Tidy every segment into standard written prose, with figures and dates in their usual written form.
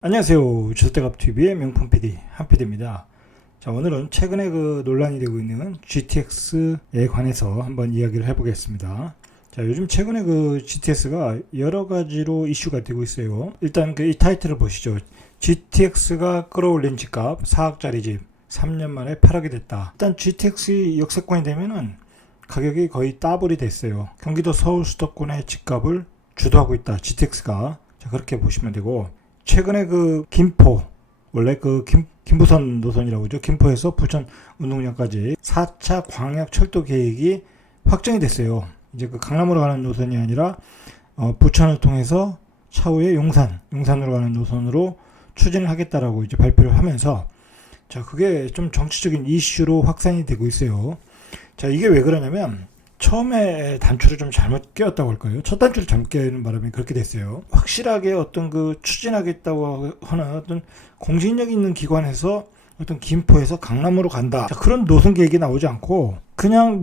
안녕하세요. 주택업TV의 명품 PD 한PD입니다. 자, 오늘은 최근에 논란이 되고 있는 GTX에 관해서 한번 이야기를 해보겠습니다. 자, 요즘 최근에 GTS가 여러 가지로 이슈가 되고 있어요. 일단 이 타이틀을 보시죠. GTX가 끌어올린 집값 4억짜리 집 3년 만에 8억이 됐다. 일단 GTX 역세권이 되면은 가격이 거의 더블이 됐어요. 경기도 서울 수도권의 집값을 주도하고 있다. GTX가. 자, 그렇게 보시면 되고, 최근에 김포, 원래 김부선 노선이라고 하죠. 김포에서 부천 운동장까지 4차 광역 철도 계획이 확정이 됐어요. 이제 강남으로 가는 노선이 아니라 부천을 통해서 차후에 용산으로 가는 노선으로 추진을 하겠다라고 이제 발표를 하면서, 자, 그게 좀 정치적인 이슈로 확산이 되고 있어요. 자, 이게 왜 그러냐면 처음에 단추를 좀 잘못 끼웠다고 할까요? 첫 단추를 잘못 끼는 바람에 그렇게 됐어요. 확실하게 어떤 추진하겠다고 하는 어떤 공신력 있는 기관에서 어떤 김포에서 강남으로 간다. 자, 그런 노선 계획이 나오지 않고 그냥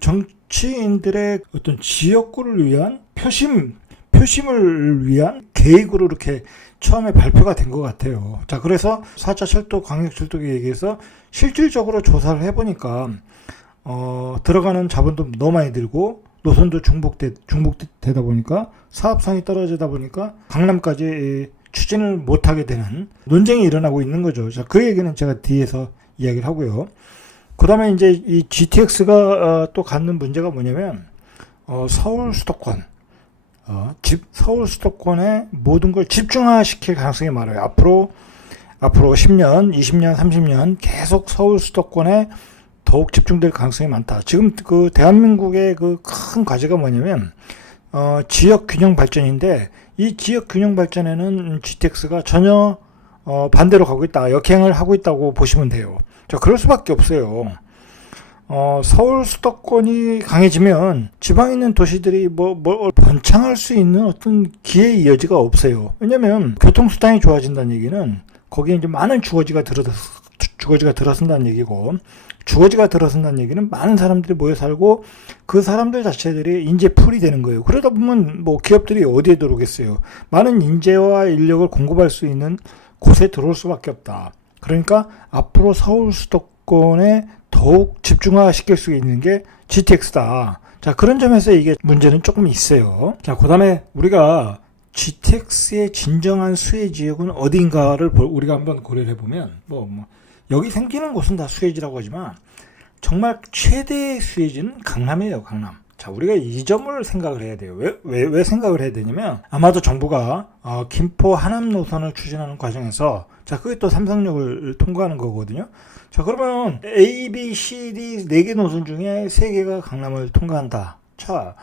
정치인들의 어떤 지역구를 위한 표심을 위한 계획으로 이렇게 처음에 발표가 된 것 같아요. 자, 그래서 4차 철도 광역철도 계획에서 실질적으로 조사를 해보니까 들어가는 자본도 너무 많이 들고 노선도 중복되다 보니까 사업성이 떨어지다 보니까 강남까지 추진을 못하게 되는 논쟁이 일어나고 있는 거죠. 자, 그 얘기는 제가 뒤에서 이야기를 하고요. 그 다음에 이제 이 GTX가 또 갖는 문제가 뭐냐면 서울 수도권 서울 수도권에 모든 걸 집중화시킬 가능성이 많아요. 앞으로 10년, 20년, 30년 계속 서울 수도권에 더욱 집중될 가능성이 많다. 지금 대한민국의 큰 과제가 뭐냐면 지역 균형 발전인데, 이 지역 균형 발전에는 GTX가 전혀 반대로 가고 있다. 역행을 하고 있다고 보시면 돼요. 자, 그럴 수밖에 없어요. 서울 수도권이 강해지면 지방에 있는 도시들이 번창할 수 있는 어떤 기회의 여지가 없어요. 왜냐면 교통수단이 좋아진다는 얘기는 거기에 이제 많은 주거지가 들어선다는 얘기고, 주거지가 들어선다는 얘기는 많은 사람들이 모여 살고 그 사람들 자체들이 인재풀이 되는 거예요. 그러다 보면 기업들이 어디에 들어오겠어요. 많은 인재와 인력을 공급할 수 있는 곳에 들어올 수밖에 없다. 그러니까 앞으로 서울 수도권에 더욱 집중화시킬 수 있는 게 GTX다. 자, 그런 점에서 이게 문제는 조금 있어요. 자, 그 다음에 우리가 GTX의 진정한 수혜 지역은 어딘가를 우리가 한번 고려를 해보면 여기 생기는 곳은 다 수혜지라고 하지만 정말 최대의 수혜지는 강남이에요. 강남. 자, 우리가 이 점을 생각을 해야 돼요. 왜 생각을 해야 되냐면, 아마도 정부가 김포 하남 노선을 추진하는 과정에서, 자, 그게 또 삼성역을 통과하는 거거든요. 자, 그러면 A, B, C, D 4개 노선 중에 3개가 강남을 통과한다. 자,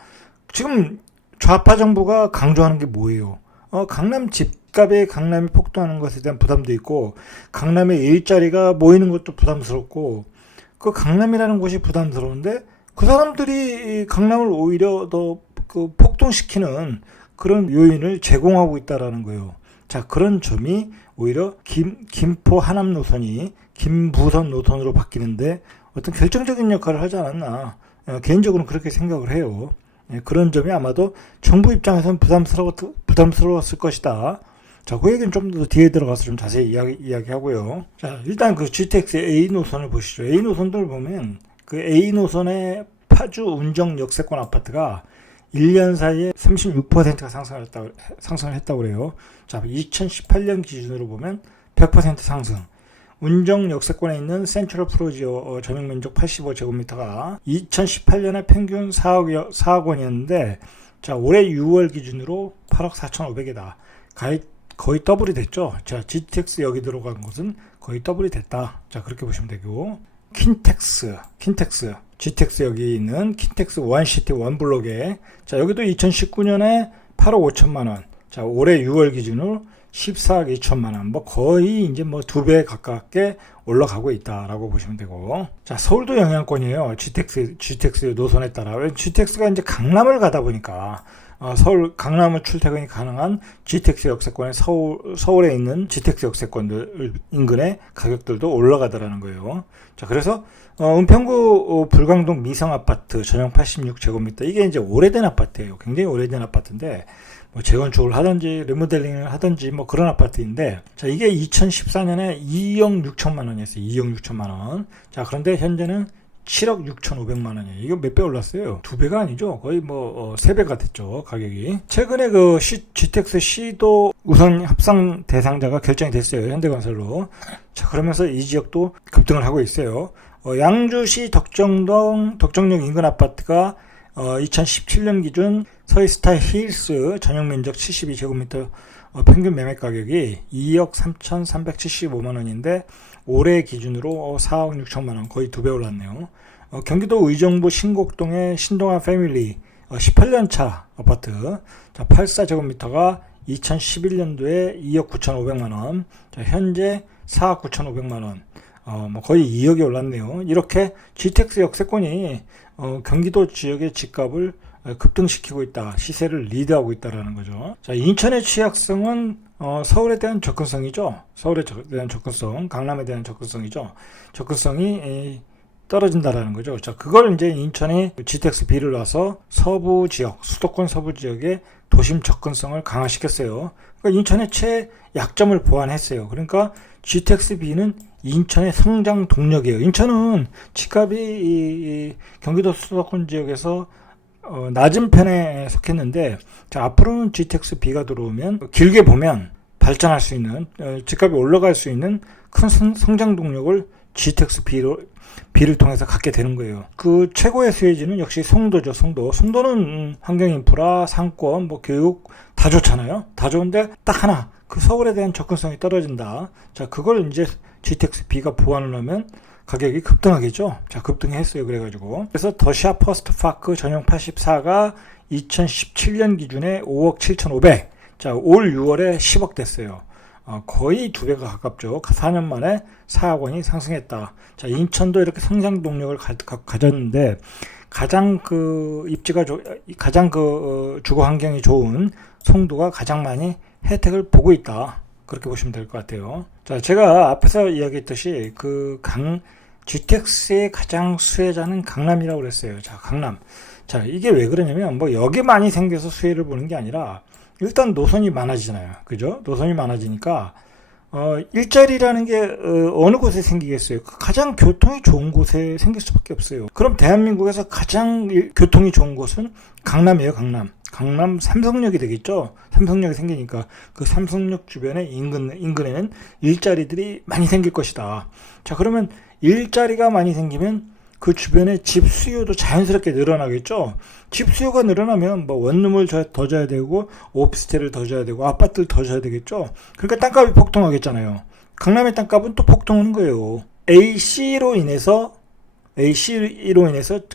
지금 좌파 정부가 강조하는 게 뭐예요? 강남이 폭등하는 것에 대한 부담도 있고, 강남의 일자리가 모이는 것도 부담스럽고, 그 강남이라는 곳이 부담스러운데, 그 사람들이 강남을 오히려 더 폭등시키는 그런 요인을 제공하고 있다라는 거예요. 자, 그런 점이 오히려 김포 하남 노선이 김부선 노선으로 바뀌는데 어떤 결정적인 역할을 하지 않았나. 개인적으로는 그렇게 생각을 해요. 그런 점이 아마도 정부 입장에서는 부담스러웠을 것이다. 자, 그 얘기는 좀 더 뒤에 들어가서 좀 자세히 이야기하고요. 자, 일단 GTX의 A 노선을 보시죠. A 노선들을 보면 A 노선의 파주 운정 역세권 아파트가 1년 사이에 36%가 상승을 했다고 그래요. 자, 2018년 기준으로 보면 100% 상승. 운정 역세권에 있는 센트럴 프로지오 전용 면적 85제곱미터가 2018년에 평균 4억 원이었는데, 자, 올해 6월 기준으로 8억 4,500이다. 거의 더블이 됐죠. 자, GTX 여기 들어간 곳은 거의 더블이 됐다. 자, 그렇게 보시면 되고, 킨텍스 GTX 여기 있는 킨텍스 원시티 원블록에, 자, 여기도 2019년에 8억 5천만 원. 자, 올해 6월 기준으로 14억 2천만 원. 거의 이제 2배 가깝게 올라가고 있다라고 보시면 되고. 자, 서울도 영향권이에요. GTX 노선에 따라. 왜 GTX가 이제 강남을 가다 보니까 서울 강남을 출퇴근이 가능한 GTX 역세권의 서울에 있는 GTX 역세권들 인근의 가격들도 올라가더라는 거예요. 자, 그래서 은평구 불광동 미성 아파트 전용 86제곱미터, 이게 이제 오래된 아파트예요. 굉장히 오래된 아파트인데 뭐 재건축을 하든지 리모델링을 하든지 뭐 그런 아파트인데, 자, 이게 2014년에 2억 6천만 원이었어요. 2억 6천만 원. 자, 그런데 현재는 7억 6,500만 원이에요. 이거 몇 배 올랐어요? 2배가 아니죠. 거의 뭐 3배가 됐죠, 가격이. 최근에 그 GTX C도 우선 협상 대상자가 결정이 됐어요, 현대건설로. 자, 그러면서 이 지역도 급등을 하고 있어요. 양주시 덕정역 인근 아파트가 2017년 기준 서희스타 힐스 전용 면적 72제곱미터 평균 매매 가격이 2억 3,375만 원인데 올해 기준으로 4억 6천만 원, 거의 2배 올랐네요. 경기도 의정부 신곡동의 신동아 패밀리 18년차 아파트, 자, 84제곱미터가 2011년도에 2억 9,500만 원, 자, 현재 4억 9,500만 원, 뭐 거의 2억이 올랐네요. 이렇게 GTX 역세권이 경기도 지역의 집값을 급등시키고 있다, 시세를 리드하고 있다라는 거죠. 자, 인천의 취약성은 서울에 대한 접근성이죠. 서울에 대한 접근성, 강남에 대한 접근성이죠. 접근성이 떨어진다라는 거죠. 자, 그걸 이제 인천이 GTX B를 놔서 서부 지역, 수도권 서부 지역의 도심 접근성을 강화시켰어요. 그러니까 인천의 최약점을 보완했어요. 그러니까 GTX B는 인천의 성장 동력이에요. 인천은 집값이 이 경기도 수도권 지역에서 낮은 편에 속했는데, 자, 앞으로는 GTX B가 들어오면 길게 보면 발전할 수 있는, 집값이 올라갈 수 있는 큰 성장 동력을 GTX B를 통해서 갖게 되는 거예요. 그 최고의 수혜지는 역시 송도죠. 송도는 환경 인프라, 상권, 뭐 교육 다 좋잖아요. 다 좋은데 딱 하나, 그 서울에 대한 접근성이 떨어진다. 자, 그걸 이제 GTX B가 보완을 하면 가격이 급등하겠죠. 자, 급등했어요. 그래서 더샵 퍼스트파크 전용 84가 2017년 기준에 5억 7,500. 자, 올 6월에 10억 됐어요. 거의 2배가 가깝죠. 4년 만에 4억 원이 상승했다. 자, 인천도 이렇게 성장 동력을 가졌는데, 가장 주거 환경이 좋은 송도가 가장 많이 혜택을 보고 있다. 그렇게 보시면 될 것 같아요. 자, 제가 앞에서 이야기했듯이 GTX의 가장 수혜자는 강남이라고 그랬어요. 자, 강남. 자, 이게 왜 그러냐면, 뭐 역이 많이 생겨서 수혜를 보는 게 아니라, 일단 노선이 많아지잖아요. 그죠? 노선이 많아지니까 일자리라는 게 어느 곳에 생기겠어요? 가장 교통이 좋은 곳에 생길 수밖에 없어요. 그럼 대한민국에서 가장 교통이 좋은 곳은 강남이에요. 강남 삼성역이 되겠죠. 삼성역이 생기니까 그 삼성역 주변의 인근에는 일자리들이 많이 생길 것이다. 자, 그러면 일자리가 많이 생기면 그 주변에 집 수요도 자연스럽게 늘어나겠죠. 집 수요가 늘어나면 뭐 원룸을 더 줘야 되고, 오피스텔을 더 줘야 되고, 아파트를 더 줘야 되겠죠. 그러니까 땅값이 폭등하겠잖아요. 강남의 땅값은 또 폭등하는 거예요. AC로 인해서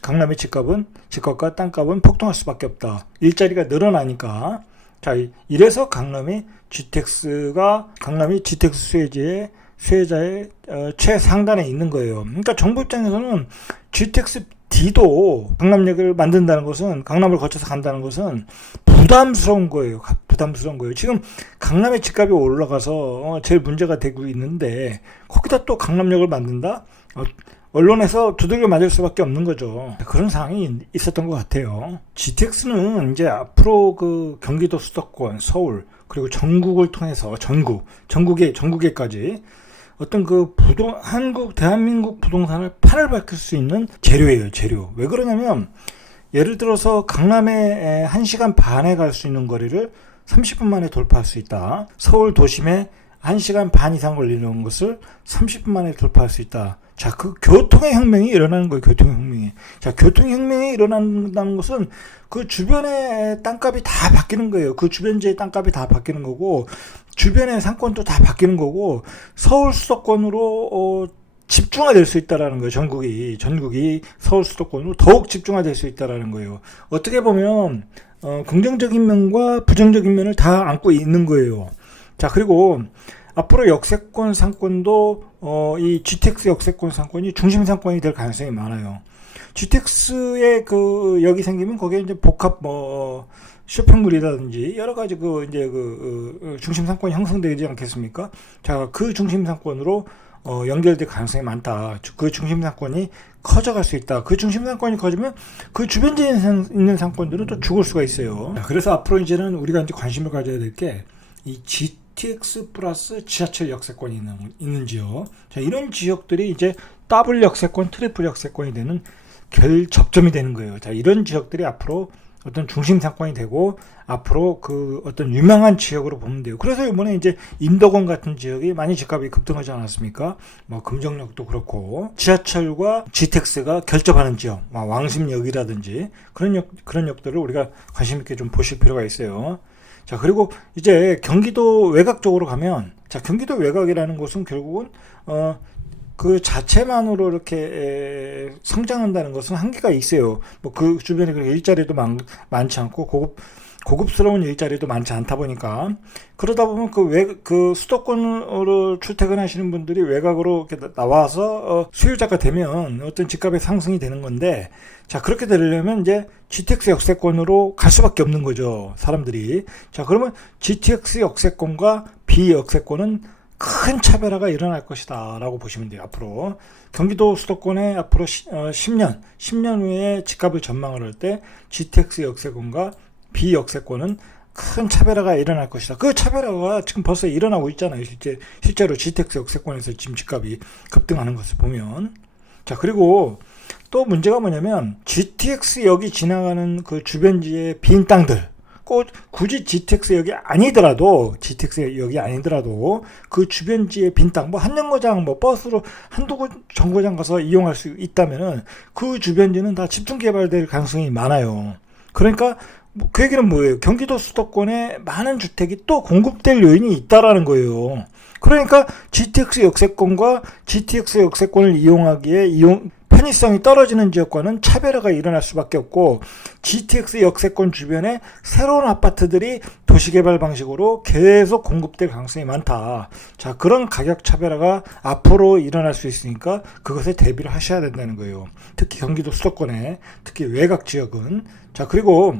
강남의 집값과 땅값은 폭등할 수밖에 없다. 일자리가 늘어나니까. 자, 이래서 강남이 GTX 수혜자의 최상단에 있는 거예요. 그러니까 정부 입장에서는 GTX D도 강남역을 만든다는 것은, 강남을 거쳐서 간다는 것은 부담스러운 거예요. 지금 강남의 집값이 올라가서 제일 문제가 되고 있는데, 거기다 또 강남역을 만든다? 언론에서 두들겨 맞을 수밖에 없는 거죠. 그런 상황이 있었던 것 같아요. GTX는 이제 앞으로 그 경기도 수도권, 서울, 그리고 전국을 통해서 전국에까지 어떤 대한민국 부동산을 판을 밝힐 수 있는 재료예요, 재료. 왜 그러냐면, 예를 들어서 강남에 1시간 반에 갈 수 있는 거리를 30분 만에 돌파할 수 있다. 서울 도심에 1시간 반 이상 걸리는 것을 30분 만에 돌파할 수 있다. 자, 그 교통의 혁명이 일어나는 거예요, 자, 교통의 혁명이 일어난다는 것은 그 주변의 땅값이 다 바뀌는 거예요. 그 주변지의 땅값이 다 바뀌는 거고, 주변의 상권도 다 바뀌는 거고, 서울 수도권으로 집중화될 수 있다라는 거예요. 전국이 서울 수도권으로 더욱 집중화될 수 있다라는 거예요. 어떻게 보면 긍정적인 면과 부정적인 면을 다 안고 있는 거예요. 자, 그리고 앞으로 역세권 상권도 이 GTX 역세권 상권이 중심 상권이 될 가능성이 많아요. GTX에 여기 생기면 거기에 이제 복합 쇼핑몰이라든지 여러 가지 중심 상권이 형성되지 않겠습니까? 자, 그 중심 상권으로 연결될 가능성이 많다. 그 중심 상권이 커져갈 수 있다. 그 중심 상권이 커지면 그 주변지에 있는 상권들은 또 죽을 수가 있어요. 그래서 앞으로 이제는 우리가 이제 관심을 가져야 될 게 이 GTX 플러스 지하철 역세권이 있는 지역. 자, 이런 지역들이 이제 더블 역세권, 트리플 역세권이 되는 접점이 되는 거예요. 자, 이런 지역들이 앞으로 어떤 중심 상권이 되고 앞으로 그 어떤 유명한 지역으로 보면 돼요. 그래서 이번에 이제 인덕원 같은 지역이 많이 집값이 급등하지 않았습니까? 뭐 금정역도 그렇고 지하철과 GTX가 결접하는 지역, 왕십역이라든지 그런 역들을 우리가 관심 있게 좀 보실 필요가 있어요. 자, 그리고 이제 경기도 외곽 쪽으로 가면, 자, 경기도 외곽이라는 곳은 결국은 그 자체만으로 이렇게 성장한다는 것은 한계가 있어요. 뭐 그 주변에 일자리도 많지 않고 고급스러운 일자리도 많지 않다 보니까, 그러다 보면 그 수도권으로 출퇴근하시는 분들이 외곽으로 이렇게 나와서 수요자가 되면 어떤 집값의 상승이 되는 건데, 자, 그렇게 되려면 이제 GTX 역세권으로 갈 수밖에 없는 거죠, 사람들이. 자, 그러면 GTX 역세권과 비역세권은 큰 차별화가 일어날 것이다 라고 보시면 돼요. 앞으로 경기도 수도권에 앞으로 10년 후에 집값을 전망을 할 때 GTX 역세권과 비역세권은 큰 차별화가 일어날 것이다. 그 차별화가 지금 벌써 일어나고 있잖아요. 실제로 GTX 역세권에서 지금 집값이 급등하는 것을 보면. 자, 그리고 또 문제가 뭐냐면 GTX역이 지나가는 그 주변지의 빈 땅들, 굳이 GTX역이 아니더라도 그 주변지의 빈 땅, 뭐 한정거장, 뭐 버스로 한두 정거장 가서 이용할 수 있다면은 그 주변지는 다 집중 개발될 가능성이 많아요. 그러니까 그 얘기는 뭐예요? 경기도 수도권에 많은 주택이 또 공급될 요인이 있다라는 거예요. 그러니까 GTX 역세권과 GTX 역세권을 이용하기에 편의성이 떨어지는 지역과는 차별화가 일어날 수밖에 없고, GTX 역세권 주변에 새로운 아파트들이 도시개발 방식으로 계속 공급될 가능성이 많다. 자, 그런 가격 차별화가 앞으로 일어날 수 있으니까 그것에 대비를 하셔야 된다는 거예요. 특히 경기도 수도권에, 특히 외곽 지역은. 자, 그리고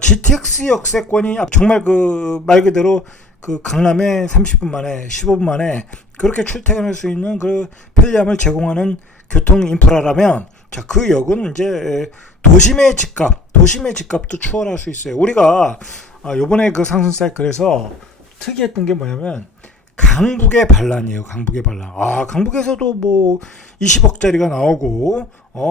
GTX 역세권이 정말 그 말 그대로 그 강남에 30분 만에 15분 만에 그렇게 출퇴근할 수 있는 그 편리함을 제공하는 교통 인프라라면, 자, 그 역은 이제 도심의 집값도 추월할 수 있어요. 우리가 요번에 그 상승 사이클에서 특이했던 게 뭐냐면 강북의 반란이에요. 강북의 반란. 강북에서도 뭐 20억짜리가 나오고,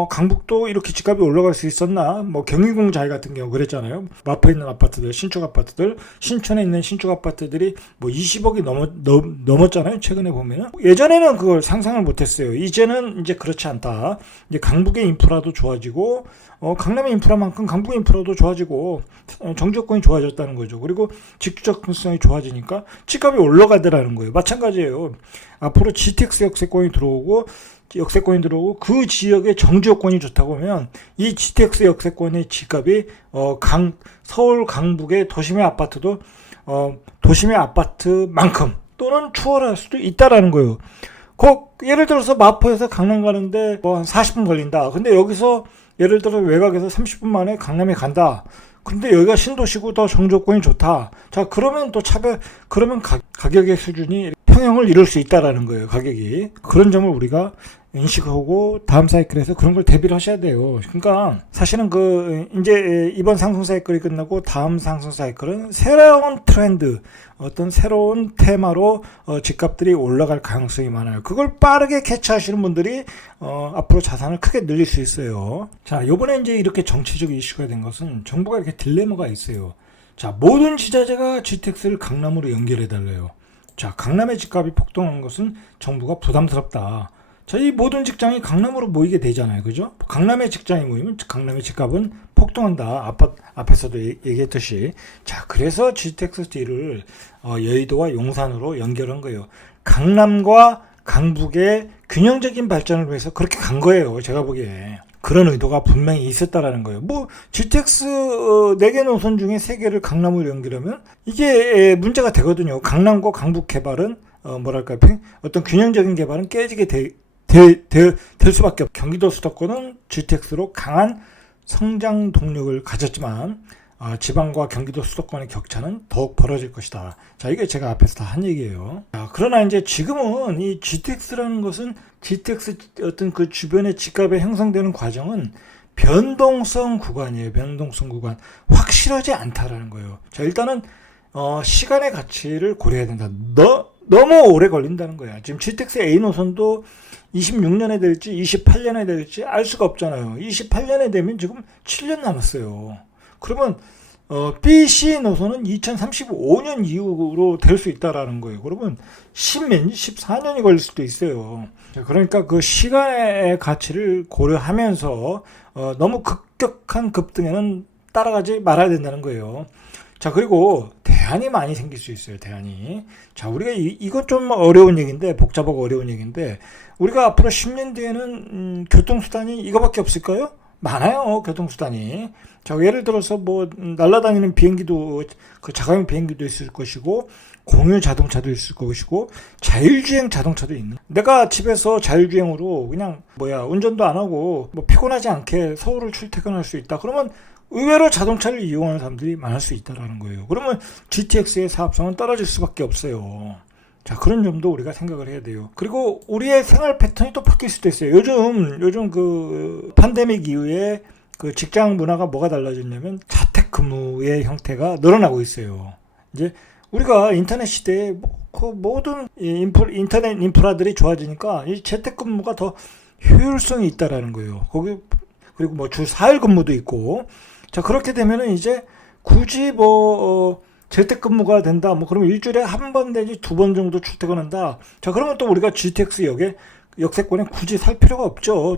강북도 이렇게 집값이 올라갈 수 있었나? 뭐 경희궁자이 같은 경우 그랬잖아요. 마포에 있는 아파트들, 신축 아파트들, 신촌에 있는 신축 아파트들이 뭐 20억이 넘었잖아요. 최근에 보면은. 예전에는 그걸 상상을 못했어요. 이제는 이제 그렇지 않다. 이제 강북의 인프라도 좋아지고, 강남의 인프라만큼 강북의 인프라도 좋아지고, 정치여건이 좋아졌다는 거죠. 그리고 직접성이 좋아지니까 집값이 올라가더라는 거예요. 마찬가지예요. 앞으로 GTX 역세권이 들어오고 그 지역의 정지여건이 좋다고 하면 이 GTX 역세권의 집값이 서울 강북의 도심의 아파트도 도심의 아파트만큼 또는 추월할 수도 있다라는 거예요. 예를 들어서 마포에서 강남 가는데 뭐 한 40분 걸린다. 근데 여기서 예를 들어 외곽에서 30분 만에 강남에 간다. 근데 여기가 신도시고 더 정조건이 좋다. 자, 그러면 그러면 가격의 수준이 평형을 이룰 수 있다라는 거예요, 가격이. 그런 점을 우리가 인식하고 다음 사이클에서 그런 걸 대비를 하셔야 돼요. 그러니까 사실은 이제 이번 상승 사이클이 끝나고 다음 상승 사이클은 새로운 트렌드, 어떤 새로운 테마로 집값들이 올라갈 가능성이 많아요. 그걸 빠르게 캐치하시는 분들이 앞으로 자산을 크게 늘릴 수 있어요. 자, 요번에 이제 이렇게 정치적 이슈가 된 것은 정부가 이렇게 딜레마가 있어요. 자, 모든 지자체가 GTX를 강남으로 연결해 달래요. 자, 강남의 집값이 폭등한 것은 정부가 부담스럽다. 자, 이 모든 직장이 강남으로 모이게 되잖아요. 그죠? 강남의 직장이 모이면 강남의 집값은 폭등한다. 앞에서도 얘기했듯이. 자, 그래서 GTX-D를 여의도와 용산으로 연결한 거예요. 강남과 강북의 균형적인 발전을 위해서 그렇게 간 거예요. 제가 보기에. 그런 의도가 분명히 있었다라는 거예요. 뭐 GTX 4개 노선 중에 3개를 강남으로 연결하면 이게 문제가 되거든요. 강남과 강북 개발은 어떤 균형적인 개발은 깨지게 될 수밖에 없고, 경기도 수도권은 GTX로 강한 성장 동력을 가졌지만 지방과 경기도 수도권의 격차는 더욱 벌어질 것이다. 자, 이게 제가 앞에서 다 한 얘기예요. 그러나 이제 지금은 이 GTX라는 것은 GTX 어떤 그 주변의 집값이 형성되는 과정은 변동성 구간이에요. 변동성 구간. 확실하지 않다라는 거예요. 자, 일단은 시간의 가치를 고려해야 된다. 너무 오래 걸린다는 거야. 지금 GTX A 노선도 26년에 될지 28년에 될지 알 수가 없잖아요. 28년에 되면 지금 7년 남았어요. 그러면 BC 노선은 2035년 이후로 될 수 있다라는 거예요. 그러면 14년이 걸릴 수도 있어요. 그러니까 그 시간의 가치를 고려하면서 너무 급격한 급등에는 따라가지 말아야 된다는 거예요. 자, 그리고 대안이 많이 생길 수 있어요. 대안이. 자, 우리가 이건 좀 어려운 얘기인데, 복잡하고 어려운 얘기인데, 우리가 앞으로 10년 뒤에는 교통수단이 이거밖에 없을까요? 많아요. 교통수단이. 자, 예를 들어서 뭐 날아다니는 비행기도, 그 자가용 비행기도 있을 것이고, 공유 자동차도 있을 것이고, 자율주행 자동차도 있는. 내가 집에서 자율주행으로 그냥 운전도 안 하고 뭐 피곤하지 않게 서울을 출퇴근할 수 있다. 그러면 의외로 자동차를 이용하는 사람들이 많을 수 있다는 거예요. 그러면 GTX의 사업성은 떨어질 수밖에 없어요. 자, 그런 점도 우리가 생각을 해야 돼요. 그리고 우리의 생활 패턴이 또 바뀔 수도 있어요. 요즘 그 팬데믹 이후에 그 직장 문화가 뭐가 달라졌냐면 자택근무의 형태가 늘어나고 있어요. 이제 우리가 인터넷 시대에 그 모든 인터넷 인프라들이 좋아지니까 이 재택근무가 더 효율성이 있다라는 거예요. 그리고 뭐 주 4일 근무도 있고. 자, 그렇게 되면은 이제 굳이 재택근무가 된다. 그러면 일주일에 한 번 내지 두 번 정도 출퇴근한다. 자, 그러면 또 우리가 GTX 역세권에 굳이 살 필요가 없죠.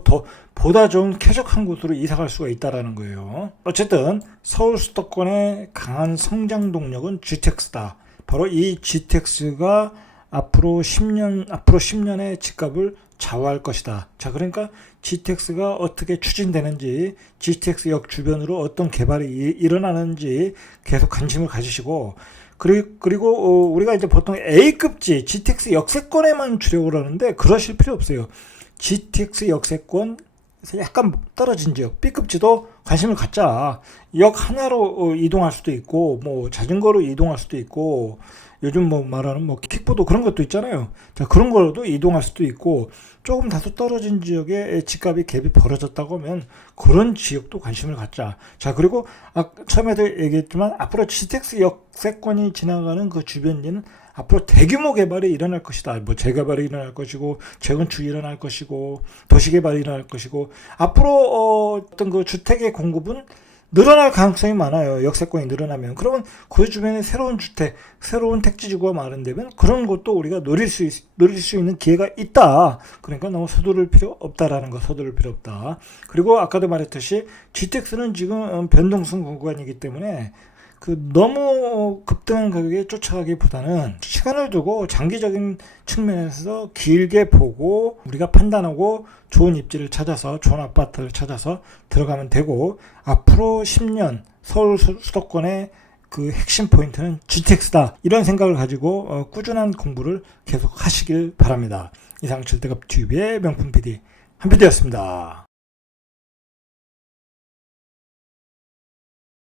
보다 좀 쾌적한 곳으로 이사갈 수가 있다라는 거예요. 어쨌든 서울 수도권의 강한 성장 동력은 GTX다. 바로 이 GTX가 앞으로 10년의 집값을 좌우할 것이다. 자, 그러니까 GTX가 어떻게 추진되는지, GTX역 주변으로 어떤 개발이 일어나는지 계속 관심을 가지시고, 그리고 우리가 이제 보통 A급지 GTX 역세권에만 주려고 그러는데 그러실 필요 없어요. GTX 역세권에서 약간 떨어진 지역 B급지도 관심을 갖자. 역 하나로 이동할 수도 있고, 뭐 자전거로 이동할 수도 있고, 요즘 말하는 킥보드 그런 것도 있잖아요. 자, 그런 거로도 이동할 수도 있고, 조금 다소 떨어진 지역에 집값이 갭이 벌어졌다고 하면 그런 지역도 관심을 갖자. 자, 그리고 처음에도 얘기했지만 앞으로 GTX 역세권이 지나가는 그 주변지는 앞으로 대규모 개발이 일어날 것이다. 재개발이 일어날 것이고, 재건축이 일어날 것이고, 도시개발이 일어날 것이고, 앞으로 어떤 그 주택의 공급은 늘어날 가능성이 많아요. 역세권이 늘어나면. 그러면 그 주변에 새로운 주택, 새로운 택지지구가 마련되면 그런 것도 우리가 누릴 수 있는 기회가 있다. 그러니까 너무 서두를 필요 없다라는 거, 서두를 필요 없다. 그리고 아까도 말했듯이 GTX는 지금 변동성 구간이기 때문에 너무 급등한 가격에 쫓아가기보다는 시간을 두고 장기적인 측면에서 길게 보고 우리가 판단하고 좋은 입지를 찾아서 좋은 아파트를 찾아서 들어가면 되고, 앞으로 10년 서울 수도권의 그 핵심 포인트는 GTX다. 이런 생각을 가지고 꾸준한 공부를 계속 하시길 바랍니다. 이상 절대값 TV의 명품 PD 한PD였습니다.